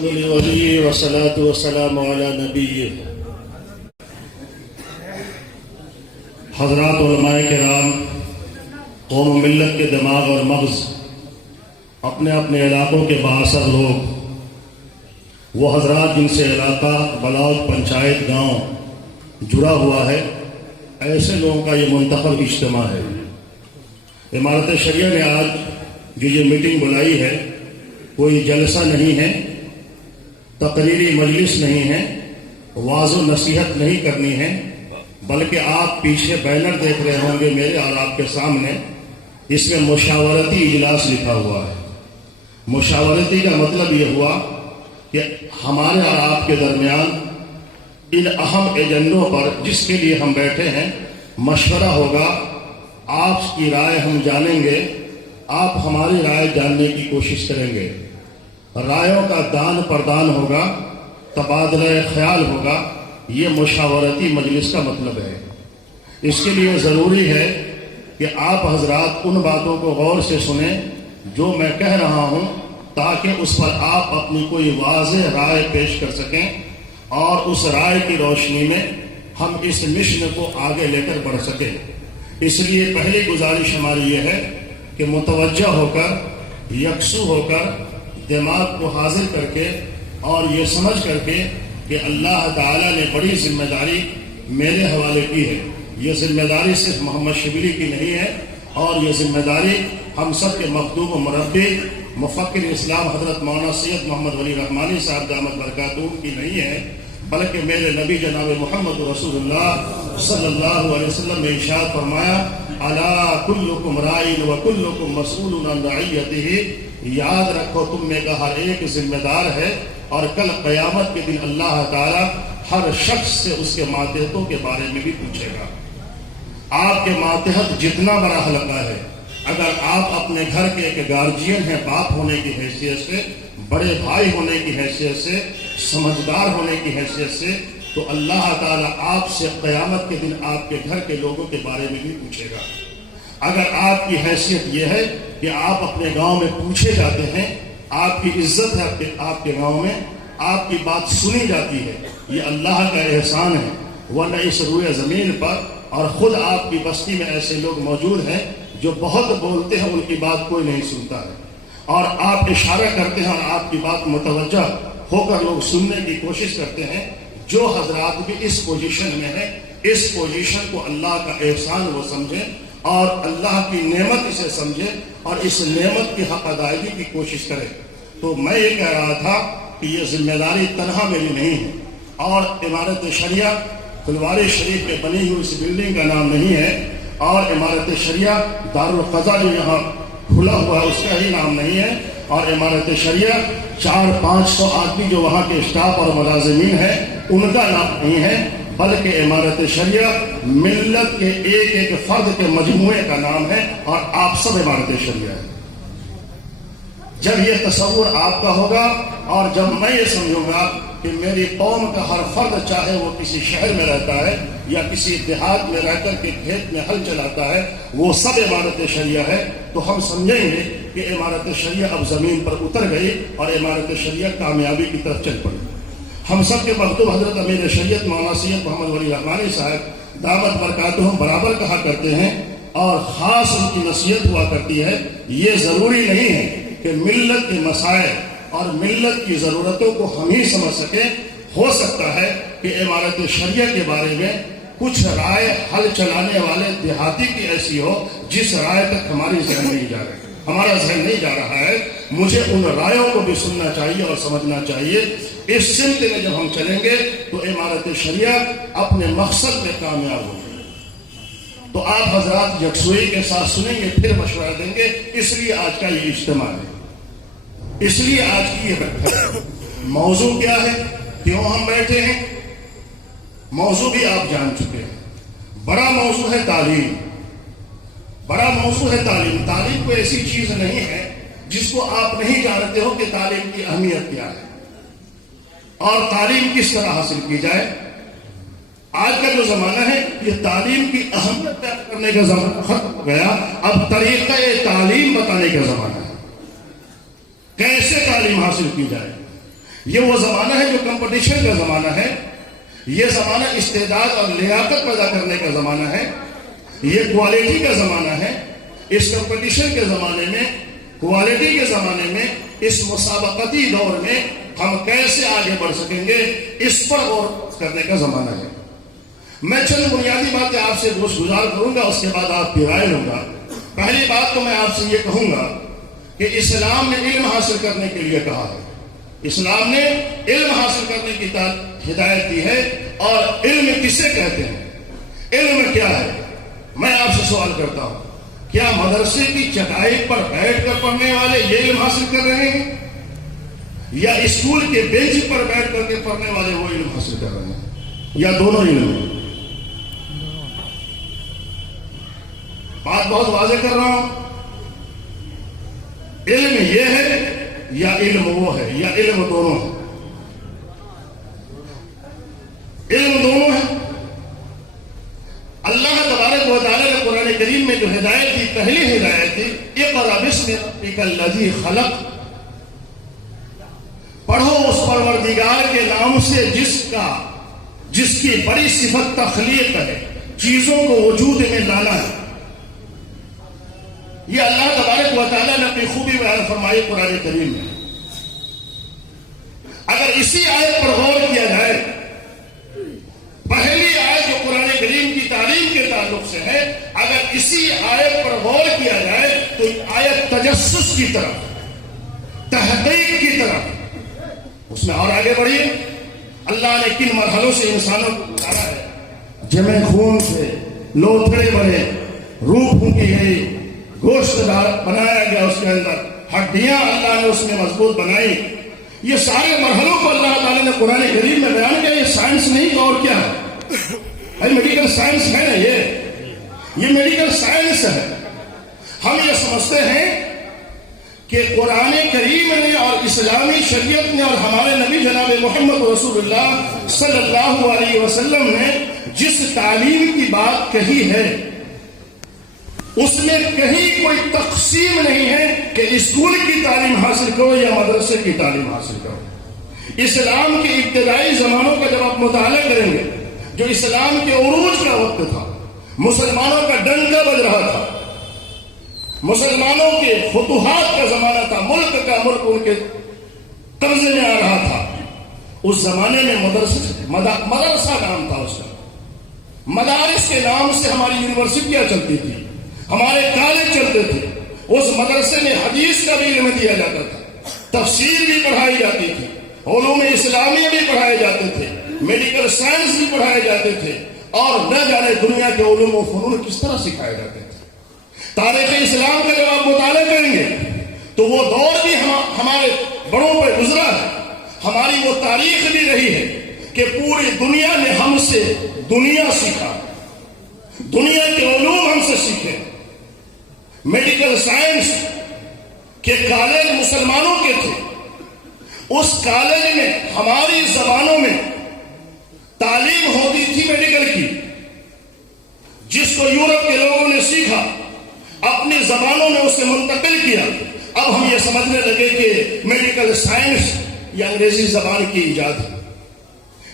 الحمد لله والصلاة والسلام على نبيه. حضرات علماء کرام، قوم و ملت کے دماغ اور مغز اپنے اپنے علاقوں کے بااثر لوگ، وہ حضرات جن سے علاقہ بلاؤ پنچایت گاؤں جڑا ہوا ہے، ایسے لوگوں کا یہ منتخب اجتماع ہے. امارت شریعہ نے آج یہ میٹنگ بلائی ہے، کوئی جلسہ نہیں ہے، تقریری مجلس نہیں ہے، واعظ و نصیحت نہیں کرنی ہے، بلکہ آپ پیچھے بینر دیکھ رہے ہوں گے میرے اور آپ کے سامنے، اس میں مشاورتی اجلاس لکھا ہوا ہے. مشاورتی کا مطلب یہ ہوا کہ ہمارے اور آپ کے درمیان ان اہم ایجنڈوں پر جس کے لیے ہم بیٹھے ہیں مشورہ ہوگا. آپ کی رائے ہم جانیں گے، آپ ہماری رائے جاننے کی کوشش کریں گے. رائےوں کا دان پردان ہوگا، تبادلہ خیال ہوگا. یہ مشاورتی مجلس کا مطلب ہے. اس کے لیے ضروری ہے کہ آپ حضرات ان باتوں کو غور سے سنیں جو میں کہہ رہا ہوں، تاکہ اس پر آپ اپنی کوئی واضح رائے پیش کر سکیں اور اس رائے کی روشنی میں ہم اس مشن کو آگے لے کر بڑھ سکیں. اس لیے پہلی گزارش ہماری یہ ہے کہ متوجہ ہو کر، یکسو ہو کر، دماغ کو حاضر کر کے اور یہ سمجھ کر کے کہ اللہ تعالیٰ نے بڑی ذمہ داری میرے حوالے کی ہے. یہ ذمہ داری صرف محمد شبلی کی نہیں ہے، اور یہ ذمہ داری ہم سب کے مخدوم و مربی مفکر اسلام حضرت مولانا سید محمد ولی رحمانی صاحب دامت برکاتہ کی نہیں ہے، بلکہ میرے نبی جناب محمد رسول اللہ صلی اللہ علیہ وسلم نے ارشاد فرمایا، الا کلکم راعٍ وکلکم مسئول عن رعیتہ. یاد رکھو تم میں کا ہر ایک ذمہ دار ہے، اور کل قیامت کے دن اللہ تعالی ہر شخص سے اس کے ماتحتوں کے بارے میں بھی پوچھے گا. آپ کے ماتحت جتنا بڑا حلقہ ہے، اگر آپ اپنے گھر کے ایک گارجین ہیں، باپ ہونے کی حیثیت سے، بڑے بھائی ہونے کی حیثیت سے، سمجھدار ہونے کی حیثیت سے، تو اللہ تعالیٰ آپ سے قیامت کے دن آپ کے گھر کے لوگوں کے بارے میں بھی پوچھے گا. اگر آپ کی حیثیت یہ ہے کہ آپ اپنے گاؤں میں پوچھے جاتے ہیں، آپ کی عزت ہے آپ کے گاؤں میں، آپ کی بات سنی جاتی ہے، یہ اللہ کا احسان ہے. ورنہ اس روئے زمین پر اور خود آپ کی بستی میں ایسے لوگ موجود ہیں جو بہت بولتے ہیں، ان کی بات کوئی نہیں سنتا ہے، اور آپ اشارہ کرتے ہیں اور آپ کی بات متوجہ ہو کر لوگ سننے کی کوشش کرتے ہیں. جو حضرات بھی اس پوزیشن میں ہیں، اس پوزیشن کو اللہ کا احسان وہ سمجھیں اور اللہ کی نعمت اسے سمجھیں اور اس نعمت کی حق ادائیگی کی کوشش کریں. تو میں یہ کہہ رہا تھا کہ یہ ذمہ داری تنہا میری نہیں ہے، اور عمارت شریعہ پھلواری شریف میں بنی ہوئی اس بلڈنگ کا نام نہیں ہے، اور عمارت شریعہ دارالقضا جو یہاں کھلا ہوا ہے اس کا ہی نام نہیں ہے، اور عمارت شریعہ 400-500 آدمی جو وہاں کے اسٹاف اور ملازمین ہیں ان کا نام نہیں ہے، بلکہ عمارت شریعہ ملت کے ایک ایک فرد کے مجموعے کا نام ہے، اور آپ سب عمارت شریعہ ہے. جب یہ تصور آپ کا ہوگا اور جب میں یہ سمجھوں گا کہ میری قوم کا ہر فرد، چاہے وہ کسی شہر میں رہتا ہے یا کسی دیہات میں رہ کر کے کھیت میں ہل چلاتا ہے، وہ سب عمارت شریعہ ہے، تو ہم سمجھیں گے کہ عمارت شریعہ اب زمین پر اتر گئی اور عمارت شریعہ کامیابی کی طرف چل پڑی. ہم سب کے مخدوم حضرت امیر شریعت مولانا سید محمد ولی رحمانی صاحب دامت برکاتہ برابر کہا کرتے ہیں، اور خاص ان کی نصیحت ہوا کرتی ہے، یہ ضروری نہیں ہے کہ ملت کے مسائل اور ملت کی ضرورتوں کو ہم ہی سمجھ سکیں. ہو سکتا ہے کہ عمارت شریعہ کے بارے میں کچھ رائے حل چلانے والے دیہاتی کی ایسی ہو جس رائے تک ہماری ذہن نہیں جا رہی، ہمارا ذہن نہیں جا رہا ہے. مجھے ان رائےوں کو بھی سننا چاہیے اور سمجھنا چاہیے. اس سمت میں جب ہم چلیں گے تو عمارت شریعہ اپنے مقصد میں کامیاب ہوگی. تو آپ حضرات یکسوئی کے ساتھ سنیں گے، پھر مشورہ دیں گے. اس لیے آج کا یہ اجتماع ہے، اس لیے آج کی یہ بیٹھک ہے. موضوع کیا ہے، کیوں ہم بیٹھے ہیں؟ موضوع بھی آپ جان چکے ہیں. بڑا موضوع ہے تعلیم. بڑا موضوع ہے تعلیم. تعلیم کوئی ایسی چیز نہیں ہے جس کو آپ نہیں جانتے ہو کہ تعلیم کی اہمیت کیا ہے اور تعلیم کس طرح حاصل کی جائے. آج کا جو زمانہ ہے یہ تعلیم کی اہمیت بیان کرنے کا زمانہ ختم ہو گیا. اب طریقہ تعلیم بتانے کا زمانہ ہے، کیسے تعلیم حاصل کی جائے. یہ وہ زمانہ ہے جو کمپٹیشن کا زمانہ ہے، یہ زمانہ استعداد اور لیاقت پیدا کرنے کا زمانہ ہے، یہ کوالٹی کا زمانہ ہے۔ اس کمپٹیشن کے زمانے میں، کوالٹی کے زمانے میں، اس مسابقتی دور میں ہم کیسے آگے بڑھ سکیں گے، اس پر غور کرنے کا زمانہ ہے۔ میں چند بنیادی باتیں آپ سے گزار کروں گا، اس کے بعد آپ کی رائے لوں گا۔ پہلی بات تو میں آپ سے یہ کہوں گا کہ اسلام نے علم حاصل کرنے کے لیے کہا ہے، اسلام نے علم حاصل کرنے کی ہدایت دی ہے۔ اور علم کسے کہتے ہیں؟ علم کیا ہے؟ میں آپ سے سوال کرتا ہوں، کیا مدرسے کی چٹائی پر بیٹھ کر پڑھنے والے یہ علم حاصل کر رہے ہیں، یا اسکول کے بینچ پر بیٹھ کر کے پڑھنے والے وہ علم حاصل کر رہے ہیں، یا دونوں علم ہیں؟ بات بہت واضح کر رہا ہوں، علم یہ ہے یا علم وہ ہے، یا علم دونوں ہے؟ علم دونوں ہے۔ اللہ تبارک و تعالیٰ نے قرآن کریم میں جو ہدایت دی، پہلی ہدایت دی، اقرأ باسم ربک الذی خلق، پڑھو اس پروردگار کے نام سے جس کی بڑی صفت تخلیق ہے، چیزوں کو وجود میں لانا ہے۔ یہ اللہ تبارک و تعالیٰ نے اپنی خوبی بیان فرمائی قرآن کریم میں۔ اگر اسی آیت پر غور کیا جائے، پہلی آیت جو قرآن کریم کی تعلیم کے تعلق سے ہے، اگر اسی آیت پر غور کیا جائے تو آیت تجسس کی طرف، تحقیق کی طرف، اس میں اور آگے بڑھیے۔ اللہ نے کن مرحلوں سے انسانوں کو گزارا ہے، جمع خون سے لوتھڑے بنے، روح پھونکی گئی، گوشت بنایا گیا، اس کے اندر ہڈیاں اللہ نے اس میں مضبوط بنائی۔ یہ سارے مرحلوں کو اللہ تعالیٰ نے قرآن کریم میں بیان کیا۔ یہ سائنس نہیں اور کیا ہے؟ میڈیکل سائنس ہے نا، یہ میڈیکل سائنس ہے۔ ہم یہ سمجھتے ہیں کہ قرآن کریم نے اور اسلامی شریعت نے اور ہمارے نبی جناب محمد رسول اللہ صلی اللہ علیہ وسلم نے جس تعلیم کی بات کہی ہے، اس میں کہیں کوئی تقسیم نہیں ہے کہ اسکول کی تعلیم حاصل کرو یا مدرسے کی تعلیم حاصل کرو۔ اسلام کے ابتدائی زمانوں کا جب آپ مطالعہ کریں گے، جو اسلام کے عروج کا وقت تھا، مسلمانوں کا ڈنکا بج رہا تھا، مسلمانوں کے فتوحات کا زمانہ تھا، ملک کا ملک ان کے قبضے میں آ رہا تھا، اس زمانے میں مدرسہ نام تھا اس کا، مدارس کے نام سے ہماری یونیورسٹیاں چلتی تھی، ہمارے کالج چلتے تھے۔ اس مدرسے میں حدیث کا بھی علم دیا جاتا تھا، تفسیر بھی پڑھائی جاتی تھی، علوم اسلامیہ بھی پڑھائے جاتے تھے، میڈیکل سائنس بھی پڑھائے جاتے تھے، اور نہ جانے دنیا کے علوم و فنون کس طرح سکھائے جاتے تھے۔ تاریخ اسلام کا جب آپ مطالعہ کریں گے تو وہ دور بھی ہمارے بڑوں پہ گزرا ہے، ہماری وہ تاریخ بھی رہی ہے کہ پوری دنیا نے ہم سے دنیا سیکھا، دنیا کے علوم ہم سے سیکھے۔ میڈیکل سائنس کے کالج مسلمانوں کے تھے، اس کالج میں ہماری زبانوں میں تعلیم ہوتی تھی میڈیکل کی، جس کو یورپ کے لوگوں نے سیکھا، اپنی زبانوں میں اسے منتقل کیا۔ اب ہم یہ سمجھنے لگے کہ میڈیکل سائنس یہ انگریزی زبان کی ایجاد ہے،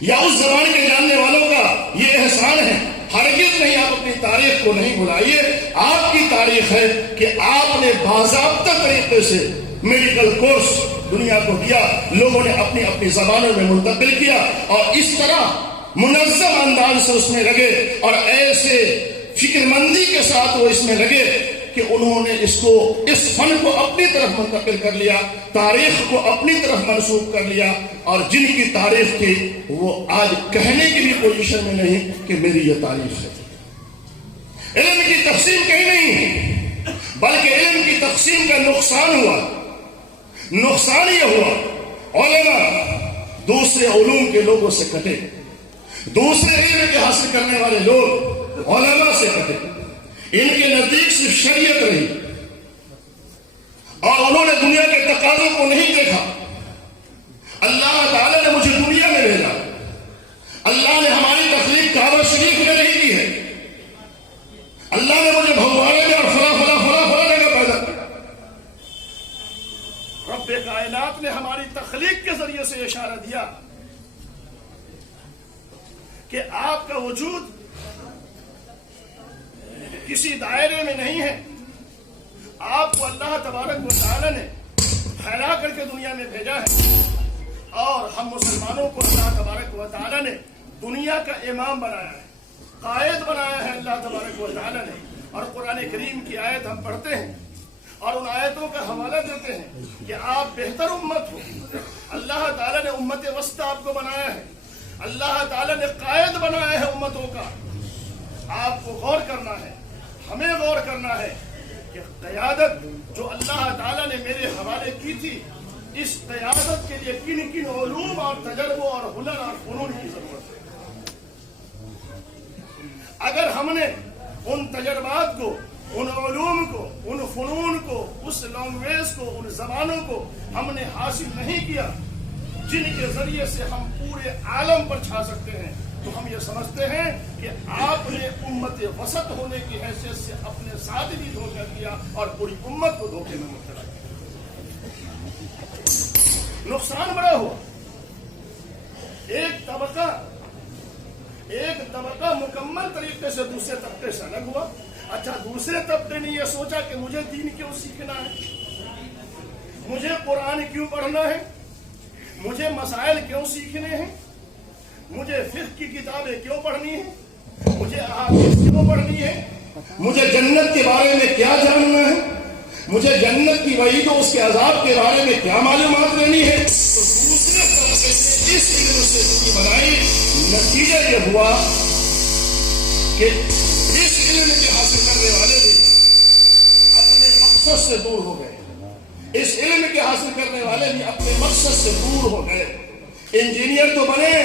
یا اس زبان کے جاننے والوں کا یہ احسان ہے۔ ہرگز نہیں، آپ اپنی تاریخ کو نہیں بھلائیے۔ آپ کی تاریخ ہے کہ آپ نے باضابطہ طریقے سے میڈیکل کورس دنیا کو دیا، لوگوں نے اپنی اپنی زبانوں میں منتقل کیا، اور اس طرح منظم انداز سے اس میں لگے، اور ایسے فکر مندی کے ساتھ وہ اس میں لگے کہ انہوں نے اس فن کو اپنی طرف منتقل کر لیا، تاریخ کو اپنی طرف منسوخ کر لیا، اور جن کی تاریخ تھی وہ آج کہنے کی بھی پوزیشن میں نہیں کہ میری یہ تاریخ ہے۔ علم کی تقسیم کہیں نہیں ہے، بلکہ علم کی تقسیم کا نقصان ہوا۔ نقصان یہ ہوا، علماء دوسرے علوم کے لوگوں سے کٹے، دوسرے علم کے حاصل کرنے والے لوگ علماء سے کٹے، ان کے نزدیک صرف شریعت رہی، اور انہوں نے دنیا کے تقاضوں کو نہیں دیکھا۔ اللہ تعالیٰ نے مجھے دنیا میں بھیجا، اللہ نے ہماری تخلیق کعبہ شریف میں نہیں کی ہے، اللہ نے مجھے بھگوانے میں اور فلا فلا فلا فلا جگہ پیدا کیا۔ رب کائنات آپ نے ہماری تخلیق کے ذریعے سے اشارہ دیا کہ آپ کا وجود کسی دائرے میں نہیں ہے. آپ کو اللہ تبارک و تعالی نے پھیلا کر کے دنیا میں بھیجا ہے اور ہم مسلمانوں کو اللہ تبارک و تعالی نے دنیا کا امام بنایا ہے, قائد بنایا ہے اللہ تبارک و تعالی نے. اور قرآن کریم کی آیت ہم پڑھتے ہیں اور ان آیتوں کا حوالہ دیتے ہیں کہ آپ بہتر امت ہو. اللہ تعالی نے امت وسط آپ کو بنایا ہے, اللہ تعالی نے قائد بنایا ہے امتوں کا. آپ کو غور کرنا ہے, ہمیں غور کرنا ہے کہ قیادت جو اللہ تعالی نے میرے حوالے کی تھی, اس قیادت کے لیے کن کن علوم اور تجربوں اور ہنر اور فنون کی ضرورت ہے. اگر ہم نے ان تجربات کو, ان علوم کو, ان فنون کو, اس لینگویج کو, ان زبانوں کو ہم نے حاصل نہیں کیا جن کے ذریعے سے ہم پورے عالم پر چھا سکتے ہیں, تو ہم یہ سمجھتے ہیں کہ آپ نے امت وسط ہونے کی حیثیت سے اپنے ساتھ بھی دھوکہ دیا اور پوری امت کو دھوکے میں مبتلا کیا. نقصان بڑا ہوا. ایک طبقہ مکمل طریقے سے دوسرے طبقے سے الگ ہوا. اچھا, دوسرے طبقے نے یہ سوچا کہ مجھے دین کیوں سیکھنا ہے, مجھے قرآن کیوں پڑھنا ہے, مجھے مسائل کیوں سیکھنے ہیں, مجھے فقہ کی کتابیں کیوں پڑھنی ہیں, مجھے احادیث کیوں پڑھنی ہے, مجھے جنت کے بارے میں کیا جاننا ہے, مجھے جنت کی وعید و اس کے عذاب کے بارے میں کیا معلومات لینی ہے. تو دوسرے طبقے سے اس علم سے دوری بنائی. نتیجہ یہ ہوا کہ اس علم کے حاصل کرنے والے بھی اپنے مقصد سے دور ہو گئے. اس علم کے حاصل کرنے والے بھی اپنے مقصد سے دور ہو گئے. انجینئر تو بنے,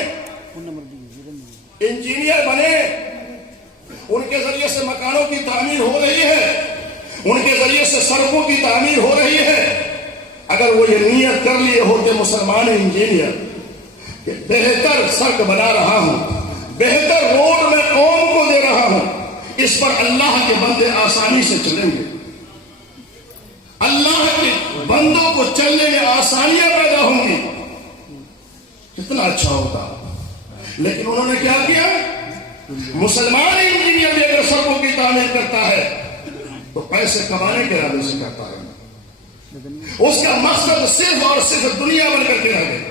انجینئر بنے, ان کے ذریعے سے مکانوں کی تعمیر ہو رہی ہے, ان کے ذریعے سے سڑکوں کی تعمیر ہو رہی ہے. اگر وہ یہ نیت کر لیے ہوتے مسلمان انجینئر کہ بہتر سڑک بنا رہا ہوں, بہتر روڈ میں قوم کو دے رہا ہوں, اس پر اللہ کے بندے آسانی سے چلیں گے, اللہ کے بندوں کو چلنے میں آسانیاں پیدا ہوں گی, کتنا اچھا ہوتا. لیکن انہوں نے کیا کیا؟ مسلمان انجینئر بھی اگر سڑکوں کی تعمیر کرتا ہے تو پیسے کمانے کے ارادے سے کرتا ہے, اس کا مقصد صرف اور صرف دنیا بن کر کے رہ گئے.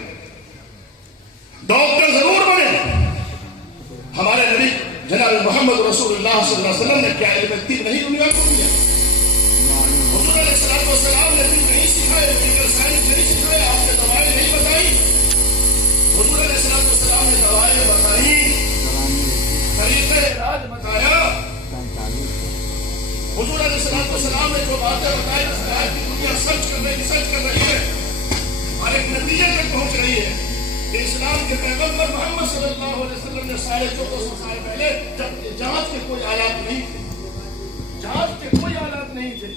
ڈاکٹر ضرور بنے. ہمارے نبی جناب محمد رسول اللہ صلی اللہ علیہ وسلم نے کیا علم طب نہیں دنیا کو دیا؟ حضور علیہ الصلوۃ والسلام نے طب نہیں سکھایا, میڈیکل سائنس نہیں سکھایا, آپ نے دوائیں نہیں بتائی. حضور علیہ الصلوۃ والسلام نے دوائیں بتائی, طریقہ علاج بتایا. حضور علیہ الصلوۃ والسلام نے جو باتیں بتائی, کی دنیا سرچ کر رہی ہے اور ایک نتیجے تک پہنچ رہی ہے کہ اسلام کے پیغمبر محمد صلی اللہ علیہ وسلم نے 1450 سال پہلے, جب جانچ کے کوئی آلات نہیں تھے,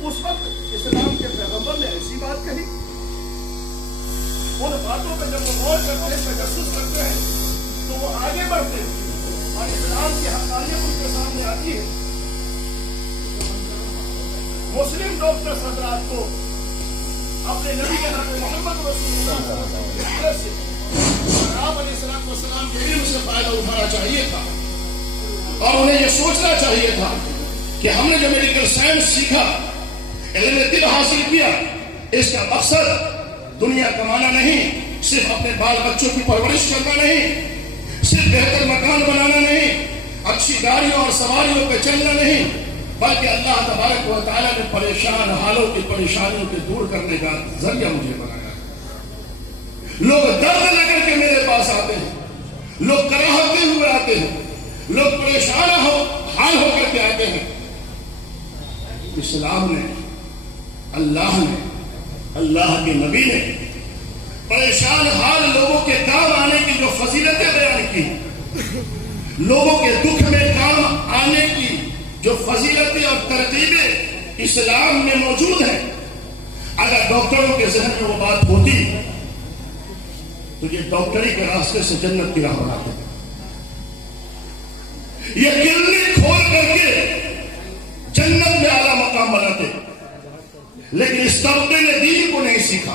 اس وقت اسلام کے پیغمبر نے ایسی بات کہی. ان باتوں پہ جب وہ غور کرتے ہیں, تجسس کرتے ہیں, تو وہ آگے بڑھتے ہیں اور اسلام کی حقانیت ان کے سامنے آتی ہے. مسلم ڈاکٹر حضرات کو اپنے نبی جناب محمد رسول اللہ سے اور آپ علیہ الصلوۃ والسلام کے علم سے فائدہ اٹھانا چاہیے تھا, اور انہیں یہ سوچنا چاہیے تھا کہ ہم نے جو میڈیکل سائنس سیکھا, علم طب حاصل کیا, اس کا مقصد دنیا کمانا نہیں, صرف اپنے بال بچوں کی پرورش کرنا نہیں, صرف بہتر مکان بنانا نہیں, اچھی گاڑیوں اور سواریوں پہ چلنا نہیں, بلکہ اللہ تبارک و تعالیٰ نے پریشان حالوں کی پریشانیوں کے دور کرنے کا ذریعہ مجھے بنایا. لوگ درد لے کر کے میرے پاس آتے ہیں, لوگ کراہتے ہوئے آتے ہیں, لوگ پریشان حال ہو کر کے آتے ہیں. اسلام نے, اللہ کے نبی نے پریشان حال لوگوں کے کام آنے کی جو فضیلتیں بیان کی, لوگوں کے دکھ میں کام آنے کی جو فضیلتیں اور ترتیبیں اسلام میں موجود ہیں, اگر ڈاکٹروں کے ذہن میں وہ بات ہوتی تو یہ ڈاکٹری کے راستے سے جنت کی راہ بناتے, یہ کلینک کھول کر کے جنت میں اعلیٰ مقام بناتے. لیکن اس طبقے نے دین کو نہیں سیکھا,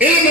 علم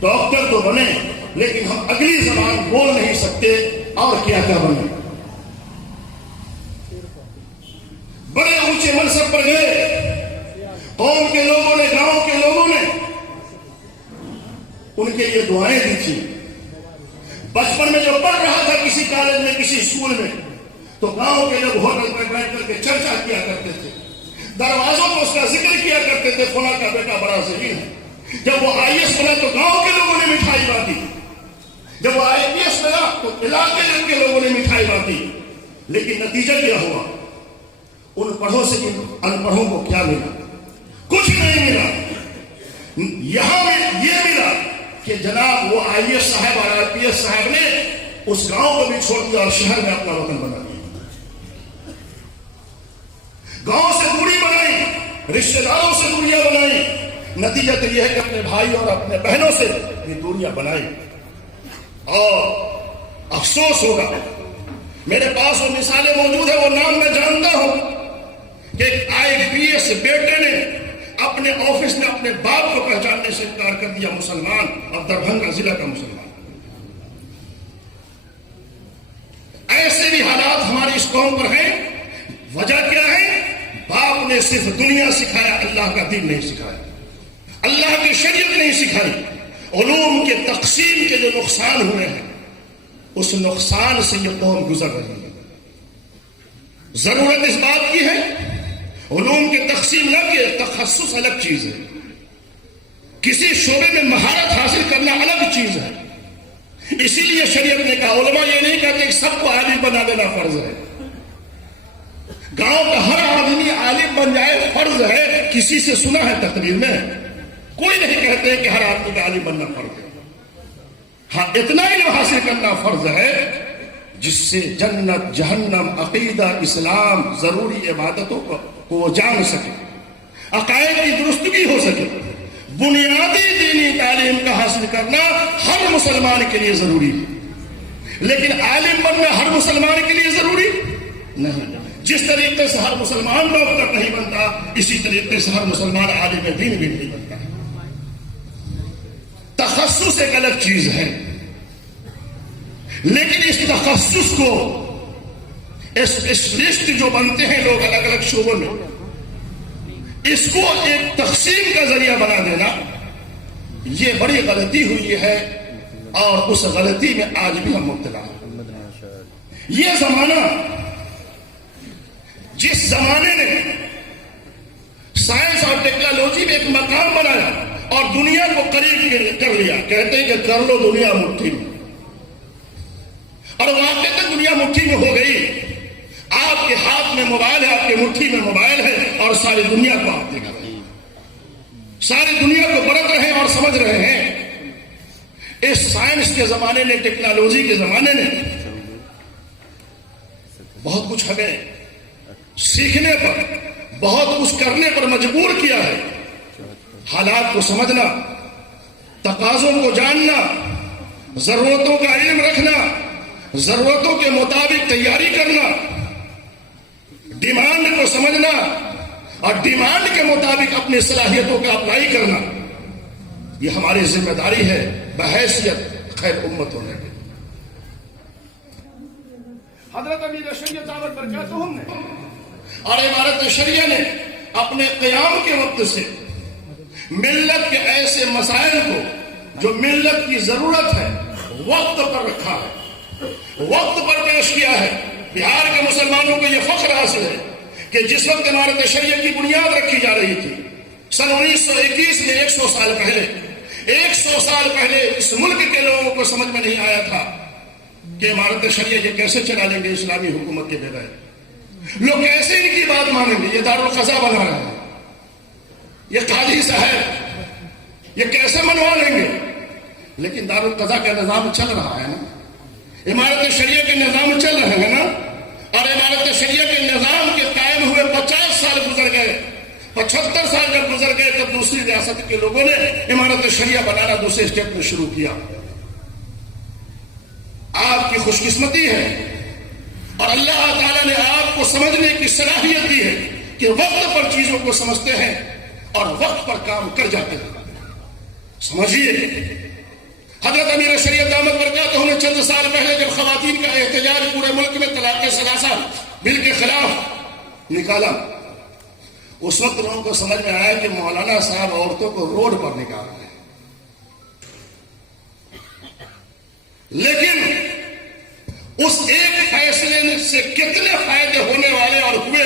ڈاکٹر تو بنے لیکن ہم اگلی زبان بول نہیں سکتے, اور کیا کیا بنے. بڑے اونچے منصب پر گئے, قوم کے لوگوں نے, گاؤں کے لوگوں نے ان کے لیے دعائیں دی تھی. بچپن میں جو پڑھ رہا تھا کسی کالج میں, کسی اسکول میں, تو گاؤں کے لوگ ہوٹل پر بیٹھ کر کے چرچا کیا کرتے تھے, دروازوں میں اس کا ذکر کیا کرتے تھے, فلاں کا بیٹا بڑا ذہین ہے. جب وہ IAS بنا تو گاؤں کے لوگوں نے مٹھائی بانٹی, جب وہ IPS بنا تو علاقے کے لوگوں نے مٹھائی بانٹی. لیکن نتیجہ کیا ہوا؟ ان پڑھوں سے ان پڑھوں کو کیا ملا؟ کچھ نہیں ملا. یہاں میں یہ ملا کہ جناب وہ IAS صاحب اور IPS صاحب نے اس گاؤں کو بھی چھوڑ دیا اور شہر میں اپنا وطن بنا دیا. گاؤں سے دوری بنائی, رشتہ داروں سے دوریاں بنائی. نتیجہ تو یہ ہے کہ اپنے بھائی اور اپنے بہنوں سے بھی دوریاں بنائی. اور افسوس ہوگا, میرے پاس وہ مثالیں موجود ہیں, وہ نام میں جانتا ہوں کہ ایک IPS بیٹے نے اپنے آفس میں اپنے باپ کو پہچاننے سے انکار کر دیا, مسلمان اور دربھنگہ ضلع کا مسلمان. ایسے بھی حالات ہماری اس قوم پر ہیں. وجہ کیا ہے؟ باپ نے صرف دنیا سکھایا, اللہ کا دین نہیں سکھایا, اللہ کی شریعت نہیں سکھائی. علوم کے تقسیم کے جو نقصان ہوئے ہیں, اس نقصان سے یہ قوم گزر رہی ہے. ضرورت اس بات کی ہے, علوم کی تقسیم نہ کہ تخصص الگ چیز ہے, کسی شعبے میں مہارت حاصل کرنا الگ چیز ہے. اسی لیے شریعت نے کہا, علماء یہ نہیں کہتے کہ سب کو عالم بنا دینا فرض ہے. گاؤں کا ہر آدمی عالم بن جائے فرض ہے. کسی سے سنا ہے تقریر میں؟ کوئی نہیں کہتے کہ ہر آدمی کا عالم بننا فرض ہے. ہاں اتنا علم حاصل کرنا فرض ہے جس سے جنت, جہنم, عقیدہ, اسلام, ضروری عبادتوں کو وہ جان سکے, عقائد کی درستگی ہو سکے. بنیادی دینی تعلیم کا حاصل کرنا ہر مسلمان کے لیے ضروری ہے, لیکن عالم بننا ہر مسلمان کے لیے ضروری نہیں. جس طریقے سے ہر مسلمان ڈاکٹر نہیں بنتا, اسی طریقے سے ہر مسلمان عالم دین بھی نہیں بنتا. تخصص ایک الگ چیز ہے, لیکن اس تخصص کو اسپیشلسٹ جو بنتے ہیں لوگ الگ الگ شعبوں میں, اس کو ایک تقسیم کا ذریعہ بنا دینا, یہ بڑی غلطی ہوئی ہے, اور اس غلطی میں آج بھی ہم مبتلا ہیں. یہ زمانہ, جس زمانے نے سائنس اور ٹیکنالوجی میں ایک مقام بنایا اور دنیا کو قریب کر لیا, کہتے ہیں کہ کر لو دنیا مٹھی میں, اور واقعی دنیا مٹھی میں ہو گئی. آپ کے ہاتھ میں موبائل ہے, آپ کے مٹھی میں موبائل ہے, اور ساری دنیا کو آپ دیکھ رہے ہیں, ساری دنیا کو برت رہے ہیں اور سمجھ رہے ہیں. اس سائنس کے زمانے نے, ٹیکنالوجی کے زمانے نے بہت کچھ ہمیں سیکھنے پر, بہت کچھ کرنے پر مجبور کیا ہے. حالات کو سمجھنا, تقاضوں کو جاننا, ضرورتوں کا علم رکھنا, ضرورتوں کے مطابق تیاری کرنا, ڈیمانڈ کو سمجھنا اور ڈیمانڈ کے مطابق اپنی صلاحیتوں کا اپلائی کرنا, یہ ہماری ذمہ داری ہے بحیثیت خیر امت ہونے کی. حضرت امیر شریعت دعوت برکاتہم نے اور امارت شریعہ نے اپنے قیام کے وقت سے ملت کے ایسے مسائل کو جو ملت کی ضرورت ہے وقت پر رکھا ہے, وقت پر پیش کیا ہے. بہار کے مسلمانوں کو یہ فخر حاصل ہے کہ جس وقت امارت شریعت کی بنیاد رکھی جا رہی تھی سن 1921 میں, 100 سال پہلے, 100 سال پہلے اس ملک کے لوگوں کو سمجھ میں نہیں آیا تھا کہ امارت شریعت یہ کیسے چلا لیں گے اسلامی حکومت کے بغیر, لوگ کیسے ان کی بات مانیں گے. یہ دارالقضا بنا رہے ہیں, یہ قاضی صاحب یہ کیسے منوا لیں گے. لیکن دارالقضا کا نظام چل رہا ہے نا, امارت شریعت کے نظام چل رہے ہیں نا, اور امارت شریعت کے نظام کے قائم ہوئے 50 سال گزر گئے, 75 سال جب گزر گئے تب دوسری ریاست کے لوگوں نے امارت شریعہ بنانا دوسرے اسٹیٹ میں شروع کیا. آپ کی خوش قسمتی ہے اور اللہ تعالیٰ نے آپ کو سمجھنے کی صلاحیت دی ہے کہ وقت پر چیزوں کو سمجھتے ہیں اور وقت پر کام کر جاتے ہیں. سمجھیے حضرت امیر شریعت دامت برکاتہ نے چند سال پہلے جب خواتین کا احتجاج پورے ملک میں طلاق ثلاثہ بل کے خلاف نکالا، اس وقت لوگوں کو سمجھ میں آیا کہ مولانا صاحب عورتوں کو روڈ پر نکال رہے ہیں. لیکن اس ایک فیصلے سے کتنے فائدے ہونے والے اور ہوئے.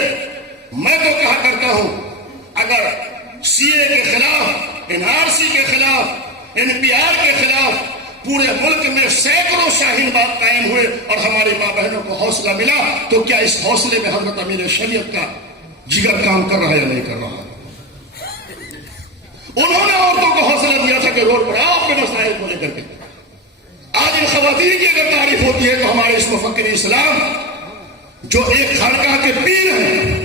میں تو کہا کرتا ہوں اگر سی اے کے خلاف، این آر سی کے خلاف، این پی آر کے خلاف پورے ملک میں سینکڑوں شاہین باغ قائم ہوئے اور ہماری ماں بہنوں کو حوصلہ ملا، تو کیا اس حوصلے میں حضرت امیر شریعت کا جگر کام کر رہا ہے یا نہیں کر رہا ہے؟ انہوں نے عورتوں کو حوصلہ دیا تھا کہ روڈ پر آپ کے مسائل کو لے کر کے. آج ان خواتین کی اگر تعریف ہوتی ہے تو ہمارے اس مفکر اسلام جو ایک خانقاہ کے پیر ہیں،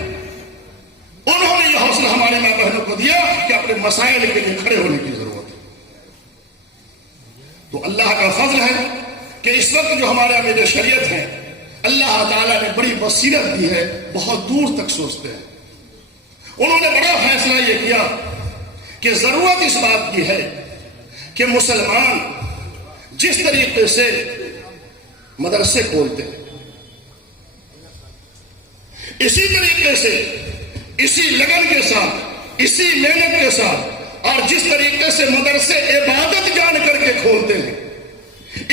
انہوں نے یہ حوصلہ ہمارے ماں بہنوں کو دیا کہ اپنے مسائل کے لیے کھڑے ہونے کی ضرورت ہے. تو اللہ کا فضل ہے کہ اس وقت جو ہمارے امیر شریعت ہیں، اللہ تعالیٰ نے بڑی بصیرت دی ہے، بہت دور تک سوچتے ہیں. انہوں نے بڑا فیصلہ یہ کیا کہ ضرورت اس بات کی ہے کہ مسلمان جس طریقے سے مدرسے کھولتے ہیں، اسی طریقے سے، اسی لگن کے ساتھ، اسی محنت کے ساتھ، اور جس طریقے سے مدرسے عبادت جان کر کے کھولتے ہیں،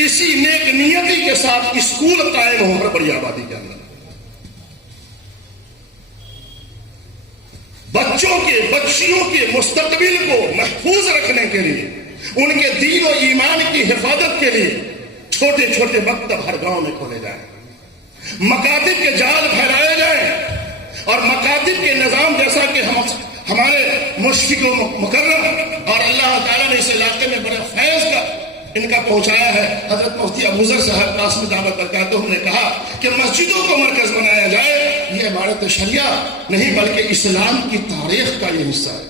اسی نیک نیتی کے ساتھ اسکول قائم ہو کر بڑی آبادی کے اندر بچوں کے، بچیوں کے مستقبل کو محفوظ رکھنے کے لیے، ان کے دین و ایمان کی حفاظت کے لیے چھوٹے چھوٹے مکتب ہر گاؤں میں کھولے جائیں، مکاتب کے جال پھیلائے جائیں، اور مکاتب کے نظام جیسا کہ ہمارے مشفق و مکرم اور اللہ تعالیٰ نے اس علاقے میں بڑے فیض کا ان کا پہنچایا ہے. حضرت مفتی ابوذر صاحب قاسم دعوت برکاتہ نے کہا کہ مسجدوں کو مرکز بنایا جائے. یہ عبارت شریعہ نہیں بلکہ اسلام کی تاریخ کا یہ حصہ ہے.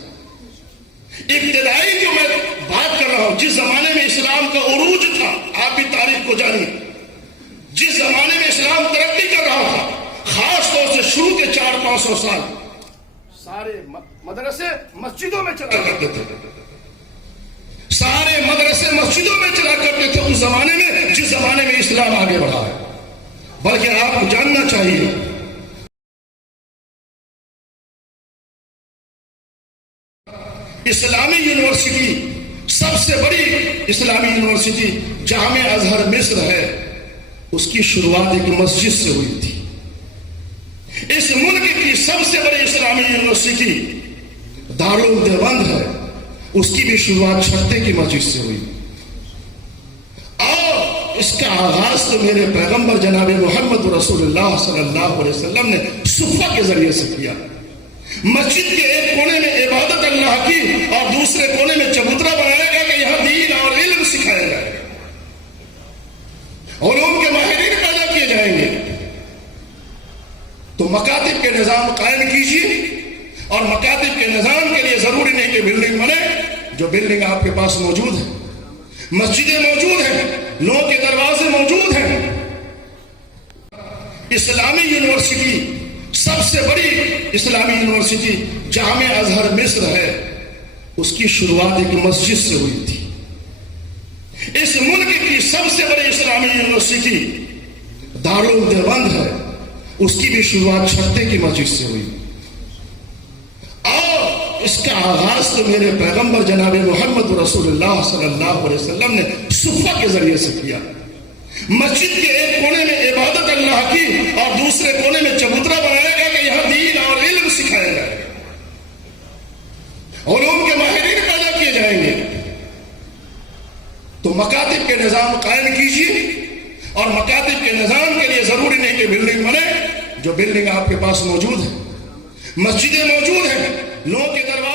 ابتدائی جو میں بات کر رہا ہوں، جس زمانے میں اسلام کا عروج تھا، آپ بھی تاریخ کو جانیے، جس زمانے میں اسلام ترقی کر رہا تھا، خاص طور سے شروع کے 400-500 سال سارے مدرسے مسجدوں میں چلا کرتے تھے. سارے مدرسے مسجدوں میں چلا کرتے تھے اس زمانے میں، جس زمانے میں اسلام آگے بڑھا ہے. بلکہ آپ کو جاننا چاہیے اسلامی یونیورسٹی، سب سے بڑی اسلامی یونیورسٹی جامع ازہر مصر ہے، اس کی شروعات ایک مسجد سے ہوئی تھی. اس ملک کی سب سے بڑی اسلامی یونیورسٹی دارالعلوم دیوبند ہے، اس کی بھی شروعات چھتے کی مسجد سے ہوئی. اور اس کا آغاز تو میرے پیغمبر جناب محمد رسول اللہ صلی اللہ علیہ وسلم نے صفہ کے ذریعے سے کیا. مسجد کے ایک کونے میں عبادت اللہ کی اور دوسرے کونے میں چبوترا بنایا گیا کہ یہاں دین اور علم سکھایا جائے گا، علوم کے ماہرین پیدا کیے جائیں گے. تو مکاتب کے نظام قائم کیجیے، اور مکاتب کے نظام کے لیے ضروری نہیں کہ بلڈنگ بنے. جو بلڈنگ آپ کے پاس موجود ہے، مسجدیں موجود ہیں، لوگوں کے دروازے موجود ہیں. اسلامی یونیورسٹی، سب سے بڑی اسلامی یونیورسٹی جامع ازہر مصر ہے، اس کی شروعات ایک مسجد سے ہوئی تھی. اس ملک کی سب سے بڑی اسلامی یونیورسٹی دارالعلوم دیوبند ہے، اس کی بھی شروعات چھتے کی مسجد سے ہوئی. اور اس کا آغاز تو میرے پیغمبر جناب محمد رسول اللہ صلی اللہ علیہ وسلم نے صفہ کے ذریعے سے کیا. مسجد کے ایک کونے میں عبادت اللہ کی اور دوسرے کونے میں چبوترا بنایا گیا کہ یہاں دین اور علم سکھایا جائے گا، علوم کے ماہرین پیدا کیے جائیں گے. تو مکاتب کے نظام قائم کیجیے، اور مکاتب کے نظام کے لیے ضروری نہیں کہ بلڈنگ بنے. جو بلڈنگ آپ کے پاس موجود ہے، مسجدیں موجود ہیں، لوگوں کے دروازے